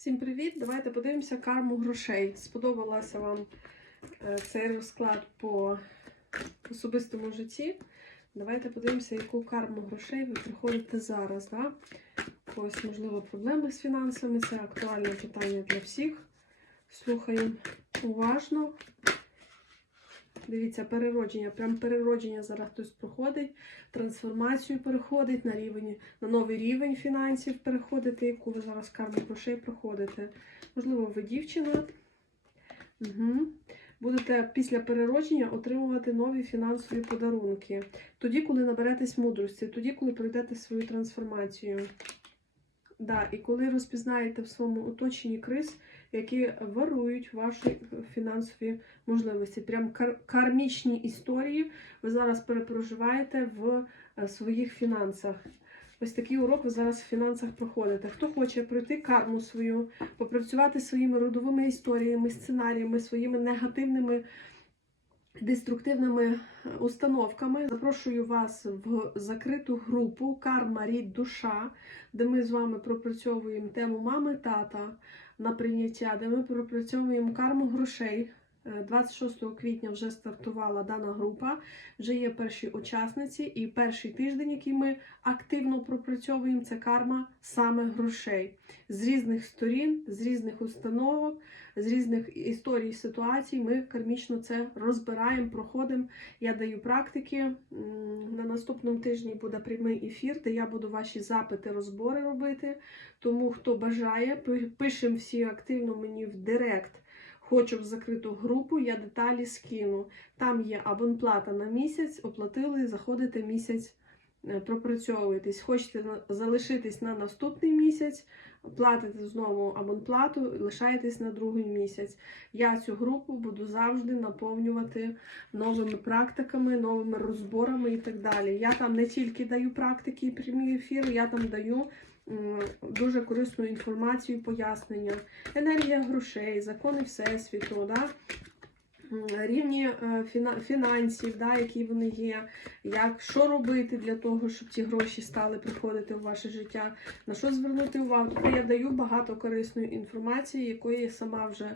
Всім привіт! Давайте подивимося карму грошей. Сподобалася вам е, цей розклад по особистому житті. Давайте подивимося, яку карму грошей ви приходите зараз. Да? Ось, можливо, проблеми з фінансами. Це актуальне питання для всіх. Слухаємо уважно. Дивіться, переродження. Прям переродження зараз хтось проходить, трансформацію переходить на рівень, на новий рівень фінансів переходите, яку ви зараз карму грошей проходите. Можливо, ви дівчина. Угу. Будете після переродження отримувати нові фінансові подарунки. Тоді, коли наберетесь мудрості, тоді, коли пройдете свою трансформацію. Да, і коли розпізнаєте в своєму оточенні криз, які варують ваші фінансові можливості. Прям кар- кармічні історії ви зараз перепроживаєте в е, своїх фінансах. Ось такий урок ви зараз в фінансах проходите. Хто хоче пройти карму свою, попрацювати своїми родовими історіями, сценаріями, своїми негативними, деструктивними е, установками, запрошую вас в закриту групу Карма Рід Душа, де ми з вами пропрацьовуємо тему мами, тата на прийняття, де ми пропрацьовуємо карму грошей. Е, 26 квітня вже стартувала дана група, вже є перші учасниці, і перший тиждень, який ми активно пропрацьовуємо, це карма саме грошей з різних сторін, з різних установок, з різних історій, ситуацій. Ми кармічно це розбираємо, проходимо. Я даю практики. На наступному тижні буде прямий ефір, де я буду ваші запити, розбори робити. Тому хто бажає, пи- пишемо всі активно мені в директ. Хочу в закриту групу, я деталі скину. Там є абонплата на місяць, оплатили, заходите місяць, е, пропрацьовуєтесь. Хочете залишитись на наступний місяць, платите знову абонплату, лишаєтесь на другий місяць. Я цю групу буду завжди наповнювати новими практиками, новими розборами і так далі. Я там не тільки даю практики і прямі ефіри, я там даю дуже корисну інформацію, пояснення енергія грошей, закони Всесвіту, да? рівні е, фінансів, да, які вони є, як, що робити для того, щоб ці гроші стали приходити в ваше життя, на що звернути увагу. Тобто я даю багато корисної інформації, якої я сама вже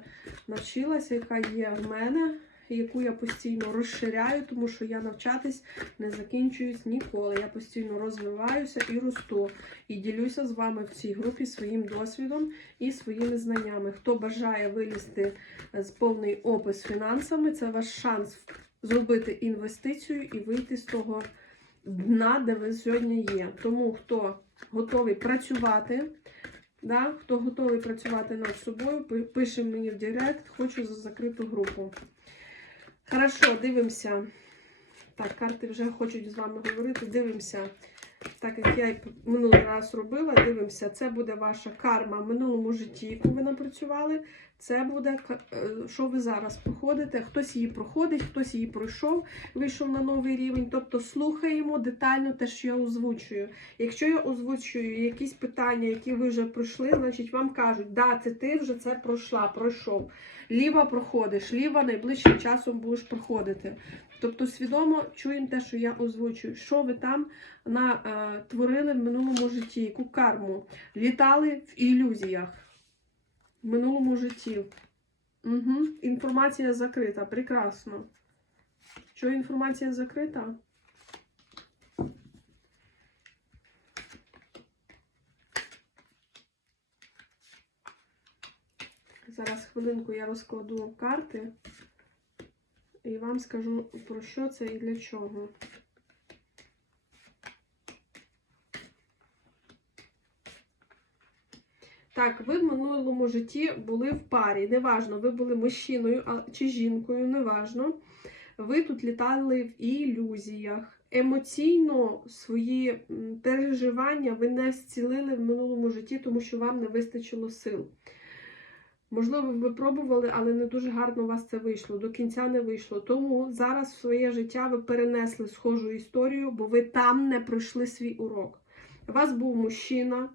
навчилася, яка є в мене. Яку я постійно розширяю, тому що я навчатись не закінчуюсь ніколи. Я постійно розвиваюся і росту. І ділюся з вами в цій групі своїм досвідом і своїми знаннями. Хто бажає вилізти з повний опис фінансами, це ваш шанс зробити інвестицію і вийти з того дна, де ви сьогодні є. Тому хто готовий працювати, да, хто готовий працювати над собою, пише мені в Директ, хочу за закриту групу. Хорошо, дивимося. Так, карти вже хочуть з вами говорити. Дивимося. Так як я і минулий раз робила, дивимося, це буде ваша карма в минулому житті, яку ви напрацювали. Це буде е, що ви зараз проходите. Хтось її проходить, хтось її пройшов, вийшов на новий рівень. Тобто слухаємо детально те, що я озвучую. Якщо я озвучую якісь питання, які ви вже пройшли, значить вам кажуть, да, це ти вже це пройшла, пройшов. Ліва проходиш, ліва найближчим часом будеш проходити. Тобто свідомо чуємо те, що я озвучую, що ви там натворили в минулому житті, яку карму. Літали в ілюзіях в минулому житті. Угу. Інформація закрита. Прекрасно. Що інформація закрита? Зараз хвилинку я розкладу карти і вам скажу про що це і для чого. Так, ви в минулому житті були в парі. Неважно, ви були мужчиною чи жінкою, неважно. Ви тут літали в ілюзіях. Емоційно свої переживання ви не зцілили в минулому житті, тому що вам не вистачило сил. Можливо, ви пробували, але не дуже гарно у вас це вийшло. До кінця не вийшло. Тому зараз в своє життя ви перенесли схожу історію, бо ви там не пройшли свій урок. У вас був мужчина,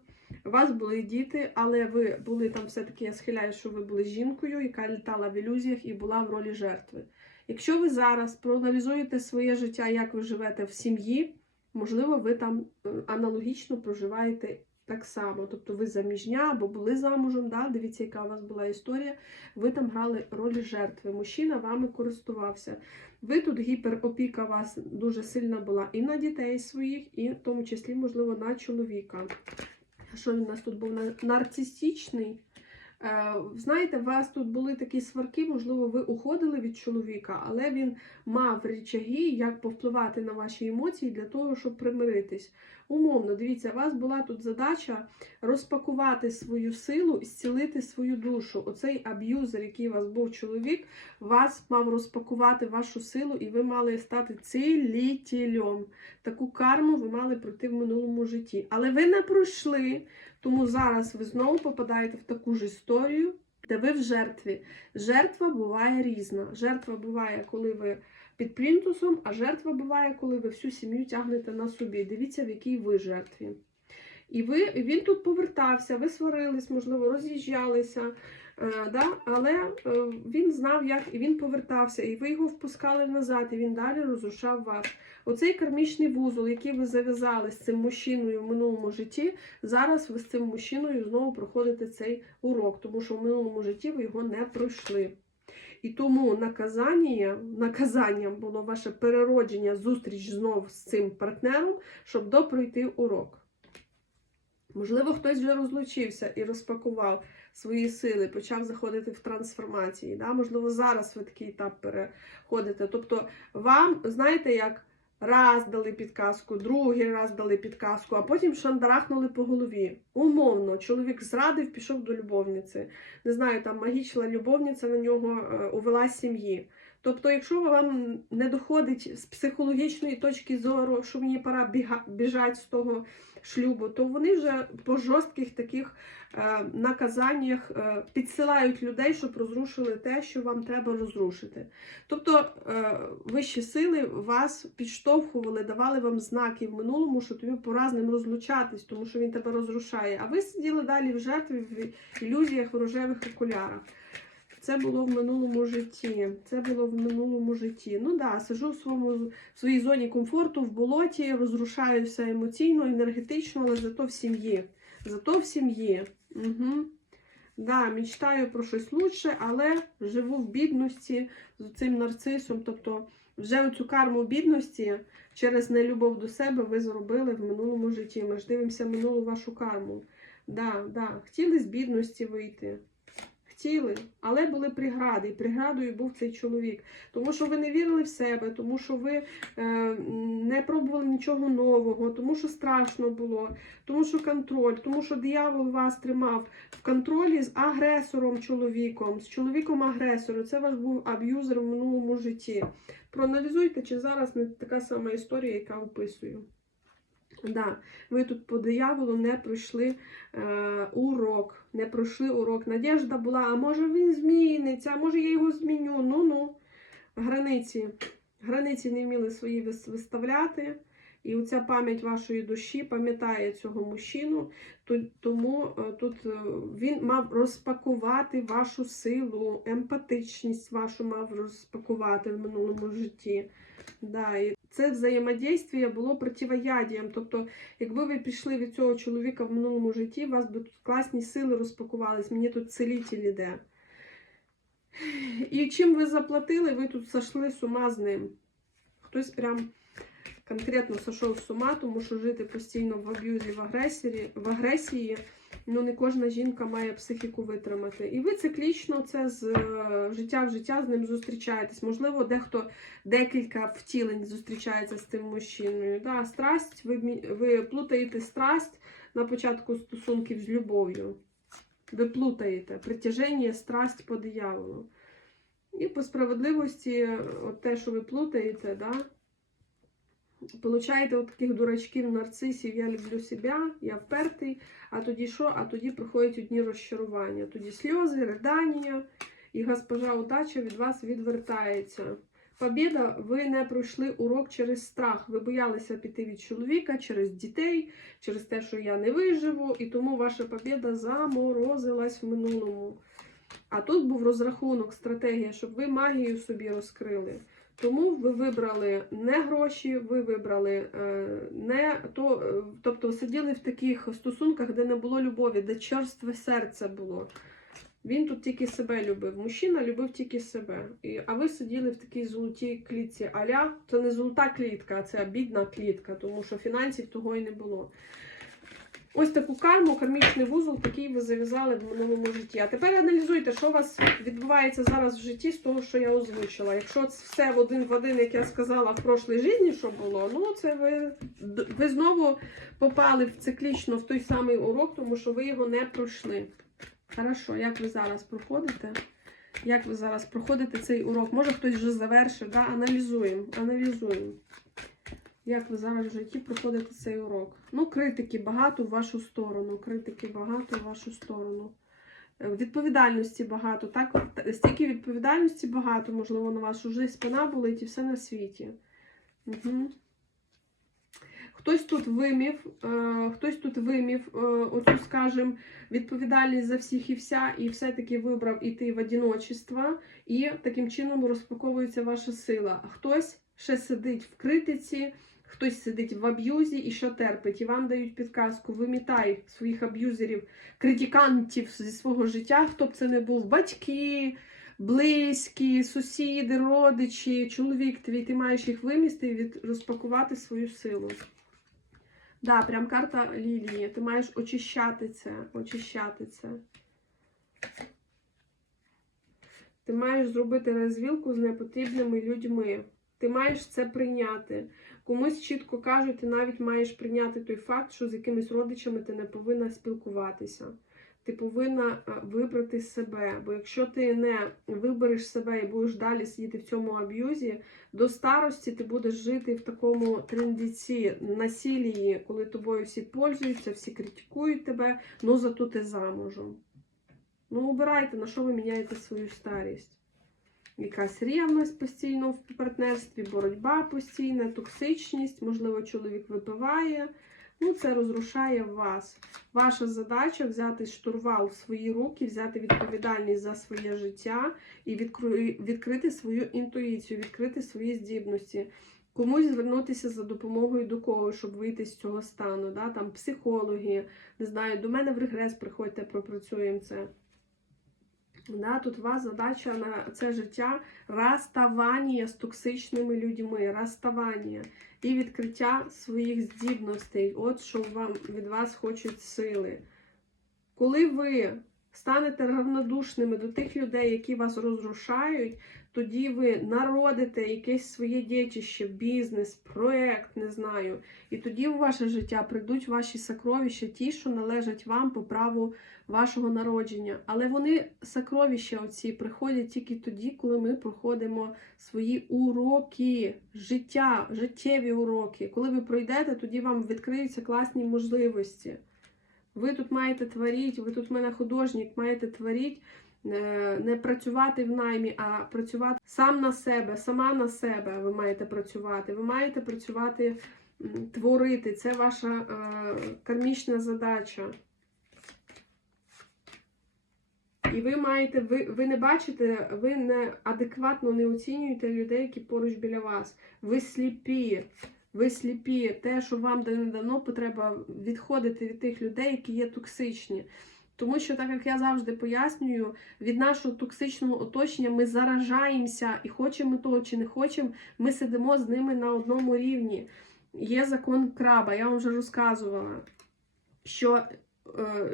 у вас були діти, але ви були там все-таки, я схиляю, що ви були жінкою, яка літала в ілюзіях і була в ролі жертви. Якщо ви зараз проаналізуєте своє життя, як ви живете в сім'ї, можливо, ви там е, аналогічно проживаєте Так само, тобто ви заміжня або були замужем, да? дивіться, яка у вас була історія. Ви там грали роль жертви. Мужчина вами користувався. Ви тут гіперопіка у вас дуже сильна була і на дітей своїх, і в тому числі, можливо, на чоловіка. Що він у нас тут був нарцистичний? Е, Знаєте, у вас тут були такі сварки, можливо, ви уходили від чоловіка, але він мав речаги, як повпливати на ваші емоції для того, щоб примиритись. Умовно, дивіться, у вас була тут задача розпакувати свою силу і зцілити свою душу. Оцей аб'юзер, який у вас був чоловік, вас мав розпакувати вашу силу, і ви мали стати цілітельом. Таку карму ви мали пройти в минулому житті. Але ви не пройшли, тому зараз ви знову попадаєте в таку ж історію, де ви в жертві. Жертва буває різна. Жертва буває, коли ви під плінтусом, а жертва буває, коли ви всю сім'ю тягнете на собі. Дивіться, в якій ви жертві. І ви, він тут повертався, ви сварились, можливо, роз'їжджалися. Е, да? Але е, він знав, як і він повертався, і ви його впускали назад, і він далі розрушав вас. Оцей кармічний вузол, який ви зав'язали з цим мужчиною в минулому житті, зараз ви з цим мужчиною знову проходите цей урок, тому що в минулому житті ви його не пройшли. І тому наказання, наказанням було ваше переродження, зустріч знову з цим партнером, щоб допройти урок. Можливо, хтось вже розлучився і розпакував свої сили, почав заходити в трансформації. Да? Можливо, зараз ви такий етап переходите. Тобто, вам, знаєте, як раз дали підказку, другий раз дали підказку, а потім шандарахнули по голові. Умовно, чоловік зрадив, пішов до любовниці. Не знаю, там магічна любовниця на нього е, увела сім'ї. Тобто, якщо вам не доходить з психологічної точки зору, що мені пора біжати з того шлюбу, то вони вже по жорстких таких е, наказаннях е, підсилають людей, щоб розрушили те, що вам треба розрушити. Тобто е, вищі сили вас підштовхували, давали вам знаки в минулому, що тобі пора з ним розлучатись, тому що він тебе розрушає. А ви сиділи далі в жертві в ілюзіях в рожевих окулярах. Це було в минулому житті. Це було в минулому житті. Ну да, сижу в своєму в своїй зоні комфорту, в болоті, розрушаюся емоційно, енергетично, але зато в сім'ї. Зато в сім'ї. Угу. Да, мечтаю про щось лучше, але живу в бідності з цим нарцисом. Тобто, вже цю карму бідності через нелюбов до себе ви зробили в минулому житті. Ми ж дивимося минулу вашу карму. Да, да, хотіли з бідності вийти. Хотіли, але були прегради, і преградою був цей чоловік. Тому що ви не вірили в себе, тому що ви е, не пробували нічого нового, тому що страшно було, тому що контроль, тому що диявол вас тримав в контролі з агресором чоловіком, з чоловіком агресором. Це ваш був аб'юзер в минулому житті. Проаналізуйте, чи зараз не така сама історія, яка описую. Да, ви тут по дияволу не пройшли е, урок, не пройшли урок. Надежда була, а може він зміниться, а може я його зміню. Ну-ну. Границі. Границі не вміли свої виставляти. І оця пам'ять вашої душі пам'ятає цього мужчину, тому е, тут е, він мав розпакувати вашу силу, емпатичність вашу мав розпакувати в минулому житті. Да, і це взаємодействие було противоядієм. Тобто, якби ви пішли від цього чоловіка в минулому житті, у вас би тут класні сили розпакувались. Мені тут целитель іде. І чим ви заплатили, ви тут сошли з ума з ним. Хтось прям конкретно сошов з ума, тому що жити постійно в аб'юзі, в агресії, в агресії, ну не кожна жінка має психіку витримати. І ви циклічно це з е, життя в життя з ним зустрічаєтесь. Можливо, дехто декілька втілень зустрічається з тим мужчиною. Да, страсть, ви, ви плутаєте страсть на початку стосунків з любов'ю. Ви плутаєте притяження, страсть по дияволу. І по справедливості, от те, що ви плутаєте, да, Получаєте от таких дурачків, нарцисів, я люблю себе, я впертий, а тоді що? А тоді приходять одні розчарування. Тоді сльози, ридання, і госпожа удача від вас відвертається. Побіда, ви не пройшли урок через страх. Ви боялися піти від чоловіка через дітей, через те, що я не виживу, і тому ваша побіда заморозилась в минулому. А тут був розрахунок, стратегія, щоб ви магію собі розкрили. Тому ви вибрали не гроші, ви вибрали е, не то, е, тобто сиділи в таких стосунках, де не було любові, де черстве серце було. Він тут тільки себе любив. Мужчина любив тільки себе. І, а ви сиділи в такій золотій клітці. Аля, це не золота клітка, а це бідна клітка, тому що фінансів того і не було. Ось таку карму, кармічний вузол, такий ви зав'язали в минулому житті. А тепер аналізуйте, що у вас відбувається зараз в житті з того, що я озвучила. Якщо це все в один в один, як я сказала, в прошлій житті, що було, ну це ви, ви знову попали в циклічно в той самий урок, тому що ви його не пройшли. Хорошо, як ви зараз проходите? Як ви зараз проходите цей урок? Може хтось вже завершив, да? аналізуємо, аналізуємо. Як ви зараз в житті проходите цей урок? Ну, критики багато в вашу сторону. Критики багато в вашу сторону. Е, Відповідальності багато. Так, стільки відповідальності багато, можливо, на вже і спина болить і все на світі. Угу. Хтось тут вимів, е, хтось тут вимів е, оцю, скажімо, відповідальність за всіх і вся, і все-таки вибрав іти в одиночество, і таким чином розпаковується ваша сила. Хтось ще сидить в критиці, хтось сидить в аб'юзі і що терпить, і вам дають підказку, вимітай своїх аб'юзерів, критикантів зі свого життя, хто б це не був, батьки, близькі, сусіди, родичі, чоловік твій, ти маєш їх вимісти і від... розпакувати свою силу. Да, прям карта лілії. Ти маєш очищати це, очищати це. Ти маєш зробити розвілку з непотрібними людьми. Ти маєш це прийняти. Комусь чітко кажуть, ти навіть маєш прийняти той факт, що з якимись родичами ти не повинна спілкуватися. Ти повинна е, вибрати себе. Бо якщо ти не вибереш себе і будеш далі сидіти в цьому аб'юзі, до старості ти будеш жити в такому трендіці насілії, коли тобою всі пользуються, всі критикують тебе, ну зато ти замужем. Ну, обирайте, на що ви міняєте свою старість. Якась рівність постійно в партнерстві, боротьба постійна, токсичність, можливо, чоловік випиває. Ну, це розрушає вас. Ваша задача взяти штурвал в свої руки, взяти відповідальність за своє життя і відкрити свою інтуїцію, відкрити свої здібності. Комусь звернутися за допомогою до кого, щоб вийти з цього стану. Да? Там психологи, не знаю, до мене в регрес приходьте, пропрацюємо це. Да, тут у вас задача на це життя розставання з токсичними людьми, розставання і відкриття своїх здібностей. От що вам від вас хочуть сили. Коли ви станете равнодушними до тих людей, які вас розрушають, тоді ви народите якесь своє дітище, бізнес, проект, не знаю. І тоді в ваше життя прийдуть ваші сокровища, ті, що належать вам по праву вашого народження. Але вони сокровища оці приходять тільки тоді, коли ми проходимо свої уроки, життя, життєві уроки. Коли ви пройдете, тоді вам відкриються класні можливості. Ви тут маєте творити, ви тут в мене художник, маєте творити, е, не працювати в наймі, а працювати сам на себе, сама на себе ви маєте працювати. Ви маєте працювати, творити. Це ваша е, кармічна задача. І ви маєте, ви, ви не бачите, ви не адекватно не оцінюєте людей, які поруч біля вас. Ви сліпі. Ви сліпі. Те, що вам не дано, потреба відходити від тих людей, які є токсичні. Тому що, так як я завжди пояснюю, від нашого токсичного оточення ми заражаємося і хочемо того чи не хочемо, ми сидимо з ними на одному рівні. Є закон краба, я вам вже розказувала, що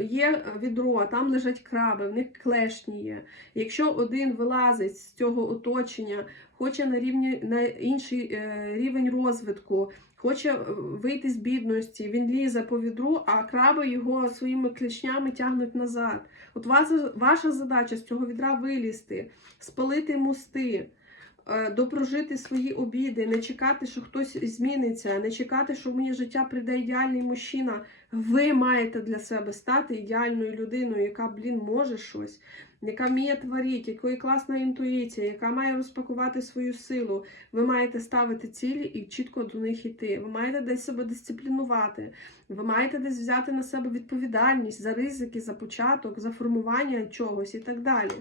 є відро, а там лежать краби, в них клешні є. Якщо один вилазить з цього оточення, хоче на рівні на інший е, рівень розвитку, хоче е, вийти з бідності, він лізе по відру, а краби його своїми клешнями тягнуть назад. От вас, ваша задача з цього відра вилізти, спалити мости. Е, Допрожити свої обіди, не чекати, що хтось зміниться, не чекати, що в моє життя прийде ідеальний мужчина. Ви маєте для себе стати ідеальною людиною, яка, блін, може щось, яка вміє творити, якої класна інтуїція, яка має розпакувати свою силу. Ви маєте ставити цілі і чітко до них йти. Ви маєте десь себе дисциплінувати. Ви маєте десь взяти на себе відповідальність за ризики, за початок, за формування чогось і так далі.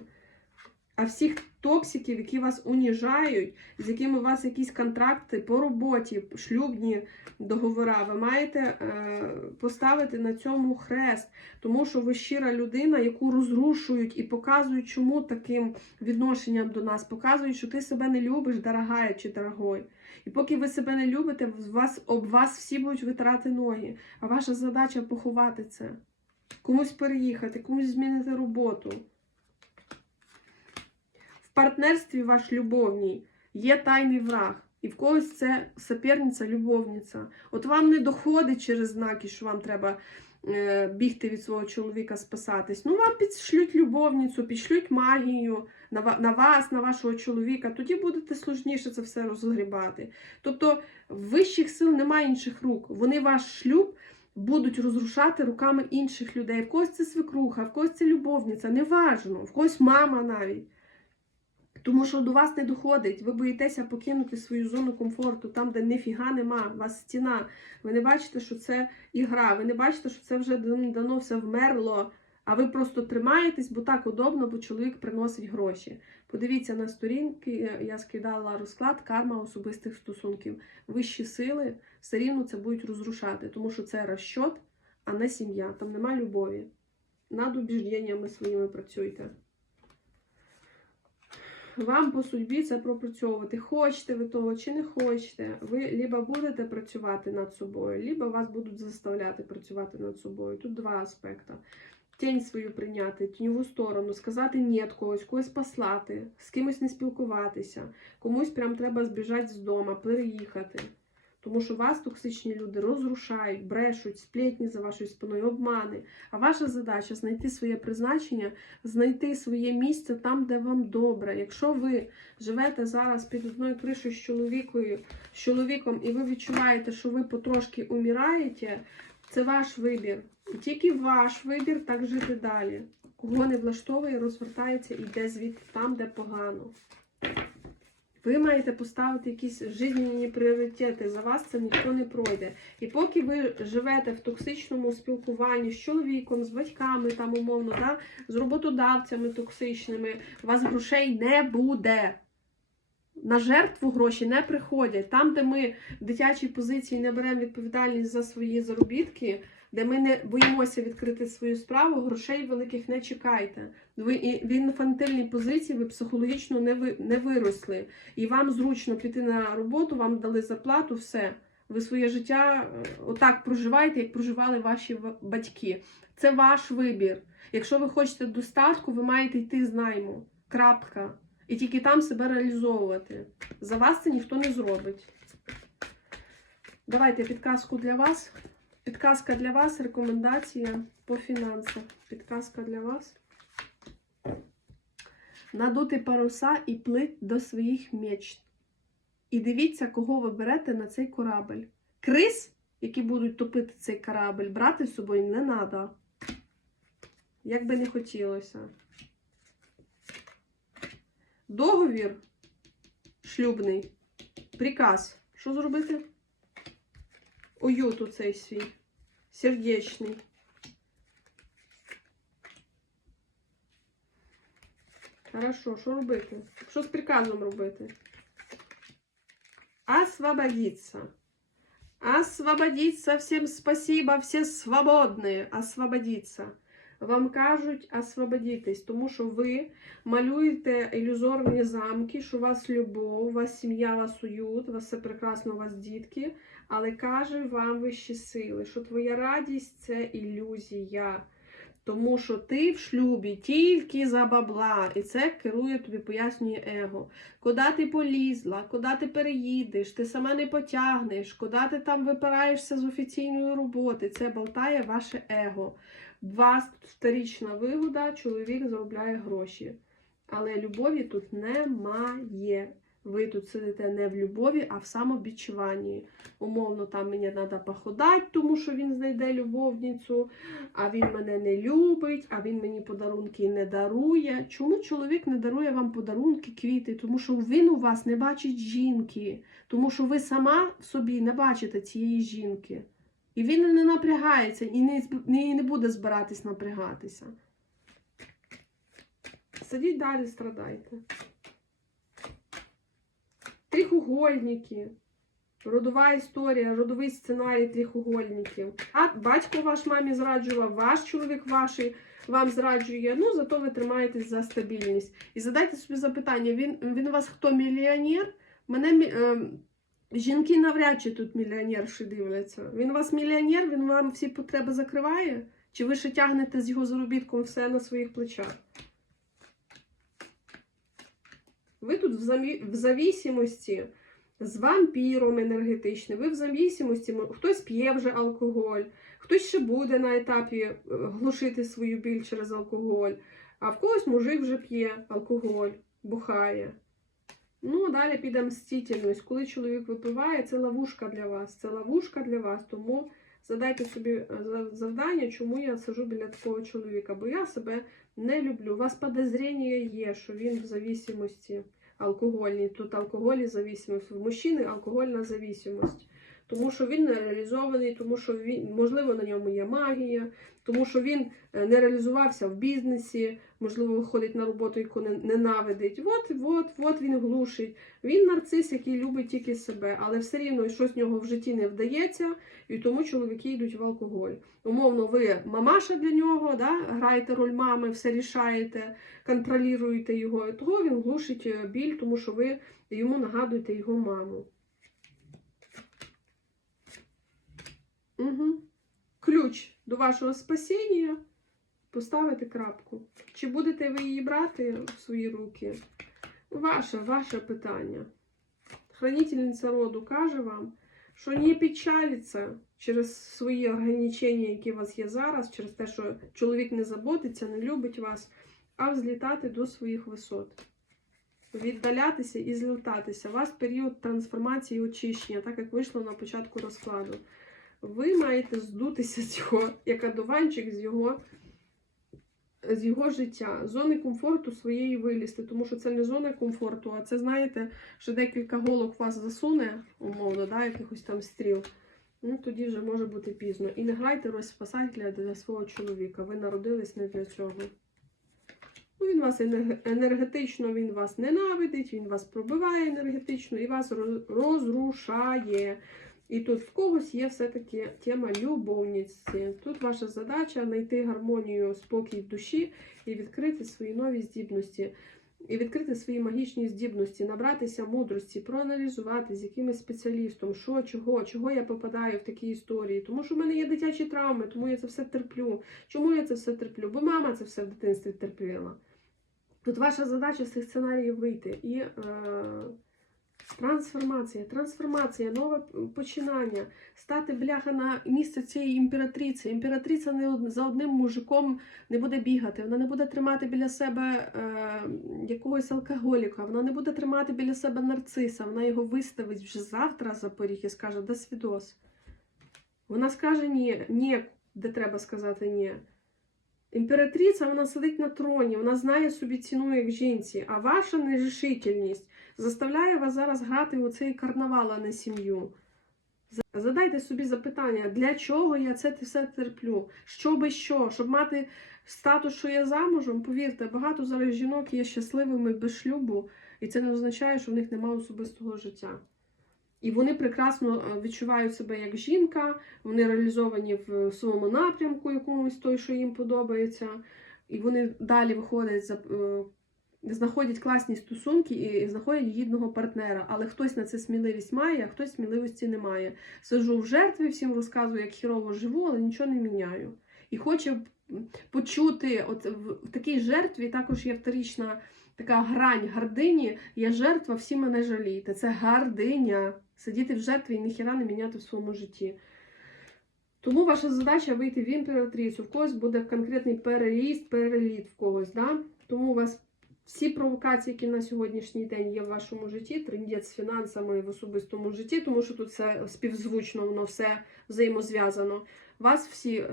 А всіх токсиків, які вас уніжають, з якими у вас якісь контракти по роботі, шлюбні договори, ви маєте е, поставити на цьому хрест, тому що ви щира людина, яку розрушують і показують, чому таким відношенням до нас, показують, що ти себе не любиш, дорогая чи дорогой. І поки ви себе не любите, вас, об вас всі будуть витирати ноги. А ваша задача поховати це. Комусь переїхати, комусь змінити роботу. Партнерстві ваш любовній є тайний враг. І в когось це соперниця, любовниця. От вам не доходить через знаки, що вам треба е, бігти від свого чоловіка, спасатись. Ну, вам підшлють любовницю, підшлють магію на, вас, на вашого чоловіка. Тоді будете сложніше це все розгрібати. Тобто, вищих сил немає інших рук. Вони ваш шлюб будуть розрушати руками інших людей. В когось це свекруха, в когось це любовниця, неважно, в когось мама навіть. Тому що до вас не доходить, ви боїтеся покинути свою зону комфорту, там, де ніфіга нема, у вас стіна. Ви не бачите, що це ігра, ви не бачите, що це вже давно все вмерло, а ви просто тримаєтесь, бо так удобно, бо чоловік приносить гроші. Подивіться на сторінки, я скидала розклад, карма особистих стосунків. Вищі сили все рівно це будуть розрушати, тому що це розчот, а не сім'я. Там нема любові. Над убіжденнями своїми працюйте. Вам по судьбі це пропрацьовувати. Хочете ви того чи не хочете. Ви либо будете працювати над собою, либо вас будуть заставляти працювати над собою. Тут два аспекти. Тінь свою прийняти, тіньову сторону, сказати ні когось, когось послати, з кимось не спілкуватися, комусь прям треба збіжати з дому, переїхати. Тому що вас токсичні люди розрушають, брешуть, сплетні за вашою спиною, обмани. А ваша задача знайти своє призначення, знайти своє місце там, де вам добре. Якщо ви живете зараз під одною кришою з чоловікою, з чоловіком, і ви відчуваєте, що ви потрошки умираєте, це ваш вибір. І тільки ваш вибір так жити далі. Кого не влаштовує, розвертається і йде звідти там, де погано. Ви маєте поставити якісь жизненні пріоритети. За вас це ніхто не пройде. І поки ви живете в токсичному спілкуванні з чоловіком, з батьками, там умовно, да, з роботодавцями токсичними, у вас грошей не буде. На жертву гроші не приходять. Там, де ми в дитячій позиції не беремо відповідальність за свої заробітки, де ми не боїмося відкрити свою справу, грошей великих не чекайте. Ви в інфантильній позиції ви психологічно не ви не виросли, і вам зручно піти на роботу, вам дали зарплату, все. Ви своє життя е, отак проживаєте, як проживали ваші батьки. Це ваш вибір. Якщо ви хочете достатку, ви маєте йти з найму. Крапка. І тільки там себе реалізовувати. За вас це ніхто не зробить. Давайте підказку для вас. Підказка для вас, рекомендація по фінансах. Підказка для вас. Надути паруса і плить до своїх мечт. І дивіться, кого ви берете на цей корабль. Крис, які будуть топити цей корабль, брати з собою не треба. Як би не хотілося. Договір шлюбний. Приказ. Що зробити? Уют у цей свій. Сердечний. Хорошо, що робити? Що з приказом робити? Освободиться. Освободиться. Всем спасибо. Все свободні. Освободиться. Вам кажуть, освободитесь, тому що ви малюєте ілюзорні замки, що у вас любов, у вас сім'я, у вас уют, у вас все прекрасно, у вас дітки. Але каже вам вищі сили, що твоя радість це ілюзія. Тому що ти в шлюбі тільки за бабла, і це керує тобі, пояснює его. Куди ти полізла, куди ти переїдеш, ти сама не потягнеш, куди ти там випираєшся з офіційної роботи. Це болтає ваше его. Вас тут вторічна вигода, чоловік заробляє гроші. Але любові тут немає. Ви тут сидите не в любові, а в самобічуванні. Умовно, там мені треба походати, тому що він знайде любовницю, а він мене не любить, а він мені подарунки не дарує. Чому чоловік не дарує вам подарунки, квіти? Тому що він у вас не бачить жінки, тому що ви сама собі не бачите цієї жінки. І він не напрягається і не буде збиратись напрягатися. Сидіть далі, страдайте. Трихугольники. Родова історія, родовий сценарій трихугольників. А батько ваш мамі зраджував, ваш чоловік ваший вам зраджує. Ну, зато ви тримаєтесь за стабільність. І задайте собі запитання: він, він у вас хто мільйонер? Мене е, жінки навряд чи тут мільйонерші дивляться. Він у вас мільйонер, він вам всі потреби закриває? Чи ви ще тягнете з його заробітком все на своїх плечах? Ви тут в, зависимості з вампіром енергетичним, ви в зависимості, хтось п'є вже алкоголь, хтось ще буде на етапі е, глушити свою біль через алкоголь, а в когось мужик вже п'є алкоголь, бухає. Ну, далі піде мстительність. Коли чоловік випиває, це ловушка для вас. Це ловушка для вас. Тому задайте собі е, завдання, чому я сижу біля такого чоловіка. Бо я себе не люблю. У вас подозріння є, що він в зависимості алкогольній. Тут алкоголь і зависимость. В мужчини алкогольна зависимость. Тому що він не реалізований, тому що він, можливо, на ньому є магія, тому що він е, не реалізувався в бізнесі, можливо, виходить на роботу, яку не- ненавидить. От, от, от він глушить. Він нарцис, який любить тільки себе, але все рівно щось в нього в житті не вдається, і тому чоловіки йдуть в алкоголь. Умовно, ви мамаша для нього, да? граєте роль мами, все рішаєте, контролюєте його. Того він глушить е, біль, тому що ви йому нагадуєте його маму. Угу. Ключ до вашого спасіння поставити крапку. Чи будете ви її брати в свої руки? Ваше, ваше питання. Хранительниця роду каже вам, що не печалиться через свої ограничення, які у вас є зараз, через те, що чоловік не заботиться, не любить вас, а взлітати до своїх висот. Віддалятися і злітатися. У вас період трансформації і очищення, так як вийшло на початку розкладу. Ви маєте здутися з його, як одуванчик з його, з його життя, зони комфорту своєї вилізти, тому що це не зона комфорту, а це, знаєте, що декілька голок вас засуне, умовно, да, якихось там стріл. Ну, тоді вже може бути пізно. І не грайте роль спасателя для свого чоловіка. Ви народились не для цього. Ну, він вас енергетично, він вас ненавидить, він вас пробиває енергетично і вас розрушає. І тут в когось є все-таки тема любовниці. Тут ваша задача знайти гармонію, спокій душі і відкрити свої нові здібності, і відкрити свої магічні здібності, набратися мудрості, проаналізувати з якимось спеціалістом, що, чого, чого я попадаю в такі історії. Тому що в мене є дитячі травми, тому я це все терплю. Чому я це все терплю? Бо мама це все в дитинстві терпіла. Тут ваша задача з цих сценаріїв вийти і. Е- Трансформація, трансформація, нове починання, стати бляха на місце цієї імператриці. Імператриця не за одним мужиком не буде бігати, вона не буде тримати біля себе е, якогось алкоголіка, вона не буде тримати біля себе нарциса, вона його виставить вже завтра за поріг і скаже «До свідос». Вона скаже ні, ні, де треба сказати ні. Імператриця вона сидить на троні, вона знає собі ціну як жінці, а ваша нерішительність заставляє вас зараз грати у цей карнавал, а не сім'ю. Задайте собі запитання, для чого я це все терплю? Що би що? Щоб мати статус, що я замужем? Повірте, багато зараз жінок є щасливими без шлюбу, і це не означає, що в них немає особистого життя. І вони прекрасно е, відчувають себе як жінка, вони реалізовані в своєму напрямку, якомусь той, що їм подобається, і вони далі виходять за. Знаходять класні стосунки і знаходять гідного партнера, але хтось на це сміливість має, а хтось сміливості не має. Сижу в жертві, всім розказую, як хірово живу, але нічого не міняю. І хоче почути, от в, такій жертві також є вторічна така грань гардині. Я жертва, всі мене жалієте. Це гардиня. Сидіти в жертві і ніхіра не міняти в своєму житті. Тому ваша задача вийти в імператрицю. В когось буде конкретний переїзд, переліт в когось. Да? Тому у вас всі провокації, які на сьогоднішній день є в вашому житті, трендець з фінансами в особистому житті, тому що тут все співзвучно, воно все взаємозв'язано. Вас всі е,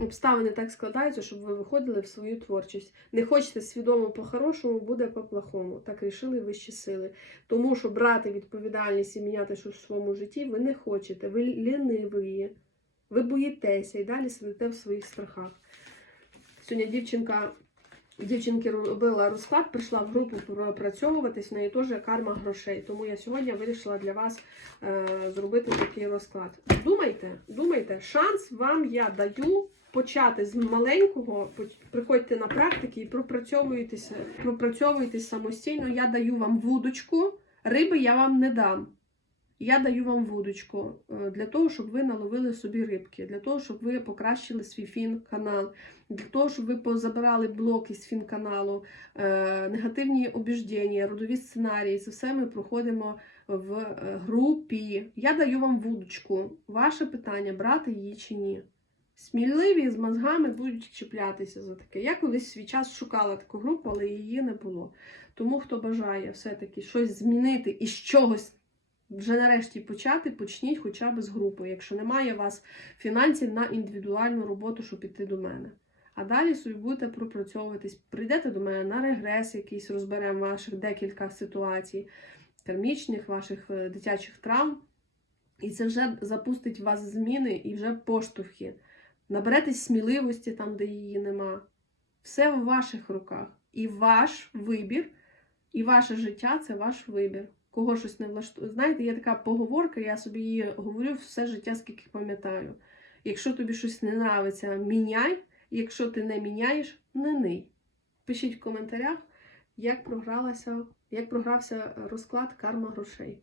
обставини так складаються, щоб ви виходили в свою творчість. Не хочете свідомо по-хорошому, буде по-плохому. Так рішили вищі сили. Тому що брати відповідальність і міняти щось в своєму житті ви не хочете. Ви ліниві, ви боїтеся і далі сидите в своїх страхах. Сьогодні дівчинка Дівчинки робила розклад, прийшла в групу пропрацьовуватись, в неї теж карма грошей. Тому я сьогодні вирішила для вас е, зробити такий розклад. Думайте, думайте, шанс вам я даю почати з маленького, приходьте на практики і пропрацьовуйтеся, пропрацьовуйтесь самостійно. Я даю вам вудочку, риби я вам не дам. Я даю вам вудочку е, для того, щоб ви наловили собі рибки, для того, щоб ви покращили свій фін-канал, для того, щоб ви позабирали блоки з фін-каналу, е, негативні обіждення, родові сценарії. Це все ми проходимо в е, групі. Я даю вам вудочку. Ваше питання, брати її чи ні. Сміливі з мозгами будуть чіплятися за таке. Я колись свій час шукала таку групу, але її не було. Тому хто бажає все-таки щось змінити і з чогось вже нарешті почати, почніть хоча б з групи, якщо немає у вас фінансів на індивідуальну роботу, щоб піти до мене. А далі собі будете пропрацьовуватись, прийдете до мене на регрес, якийсь розберемо ваших декілька ситуацій, кармічних, ваших е, дитячих травм. І це вже запустить в вас зміни і вже поштовхи. Наберетесь сміливості там, де її нема. Все в ваших руках. І ваш вибір, і ваше життя це ваш вибір. Кого щось не влаштує. Знаєте, є така поговорка, я собі її говорю все життя, скільки пам'ятаю. Якщо тобі щось не нравиться, міняй. Якщо ти не міняєш, не ний. Пишіть в коментарях, як як програвся розклад карма грошей.